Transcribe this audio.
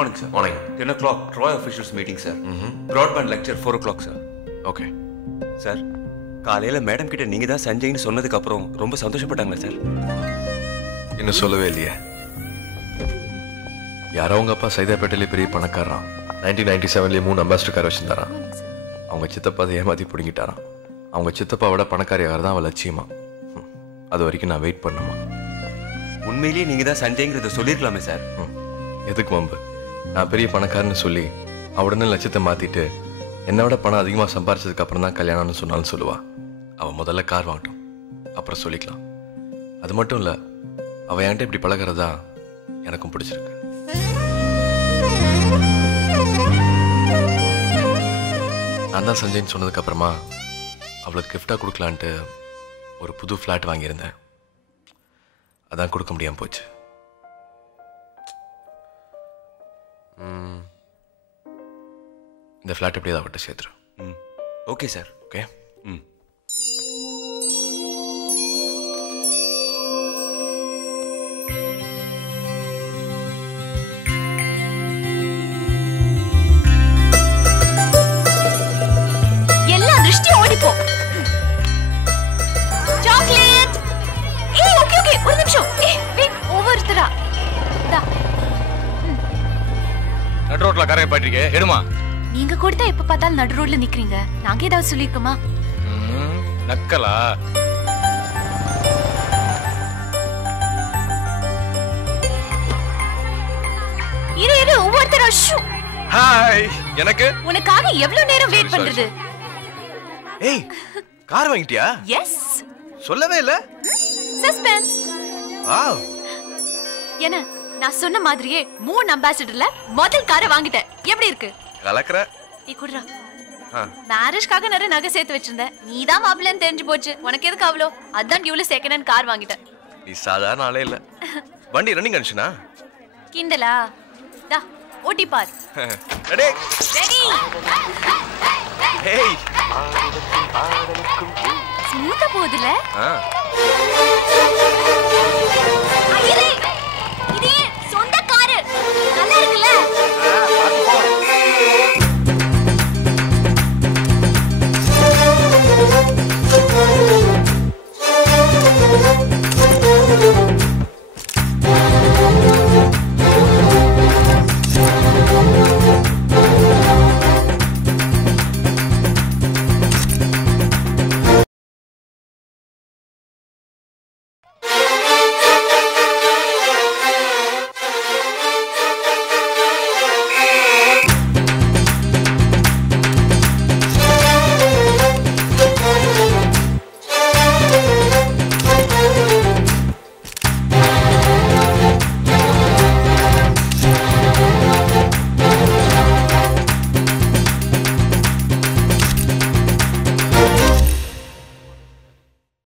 morning, sir. Morning. 10 o'clock, Roy officials meeting, sir. Broadband lecture, 4 o'clock, sir. Okay sir காலையில் madam கிட்ட நீங்கள் தான் சஞ்சய்னு சொன்னதுக்கு அப்புறம் ரொம்ப சந்தோஷப்பட்டாங்களா சார்? இன்னும் சொல்லவே இல்லையே. யாரோ அவங்க அப்பா சைதாப்பேட்டையிலே பெரிய பணக்காரரான். 1997 3 அம்பாசிடர் கார் வச்சுருந்தாரான். அவங்க சித்தப்பா அதை ஏமாற்றி பிடிங்கிட்டாரான். அவங்க சித்தப்பாவோட பணக்காரியாக தான் அவள் லட்சியமா. அது வரைக்கும் நான் வெயிட் பண்ணுமா? உண்மையிலேயே நீங்கள் தான் சஞ்சய்ங்கிறத சொல்லியிருக்கலாமே சார். எதுக்கு வம்பு? நான் பெரிய பணக்காரன்னு சொல்லி உடனே லட்சத்தை மாற்றிட்டு என்னோட பணம் அதிகமாக சம்பாரிச்சதுக்கு அப்புறம் தான் கல்யாணம்னு சொன்னாலும் சொல்லுவா. அவள் முதல்ல கார் வாங்கட்டும், அப்புறம் சொல்லிக்கலாம். அது மட்டும் இல்லை, அவள் என்கிட்ட இப்படி பழகிறதா எனக்கும் பிடிச்சிருக்கு. நான் தான் சஞ்சய்ன்னு சொன்னதுக்கு அப்புறமா அவளுக்கு கிஃப்டாக கொடுக்கலான்ட்டு ஒரு புது ஃப்ளாட் வாங்கியிருந்தேன். அதான் கொடுக்க முடியாமல் போச்சு. இந்த ஃப்ளாட் எப்படியாவது அவட்ட சேர்த்துரு. Okay sir. ஓகே. எல்லா திருஷ்டி ஓடிப்போ. சாக்லேட். ஓகே ஓகே, ஒரு நிமிஷம். வெயிட், ஓவர்தரா. டா. நடு ரோட்ல கரையை பாட்டிருக்கே, எடுமா. நீங்க கூட தான் எப்ப பார்த்தாலும் நடு ரோட்ல நிக்கிறீங்க. நாங்க ஏதாவது சொல்லிருக்கோமா? நக்கலா? இரு ஒவ்வொருத்தரா. ஹாய். எனக்கு உனக்காக எவ்வளவு நேரம் வெயிட் பண்றது? ஏய், கார் வாங்கிட்டியா? எஸ். சொல்லவே இல்ல. சஸ்பென்ஸ். வாவ். என்ன, நான் சொன்ன மாதிரியே 3 அம்பாசிடர்ல முதல் காரை வாங்கிட்டேன். எப்படி இருக்கு? கலக்கற. நீ குடுறா. மேரேஜ்க்காக நிறைய நகை சேர்த்து வச்சிருந்தேன். நீதான் மாப்பிள்ளைன்னு தெரிஞ்சு போச்சு. உனக்கு எதுக்கு அவ்வளோ? அதான் டியூல செகண்ட் ஹேண்ட் கார் வாங்கிட்டேன். நீ சாதாரண ஆளே இல்ல. வண்டி ரன்னிங் கண்டிஷனா? கிண்டலா? டா, ஓட்டி பார். ரெடி? ரெடி. ஹேய். ஸ்மூத்தா போகுதுல? ஆ.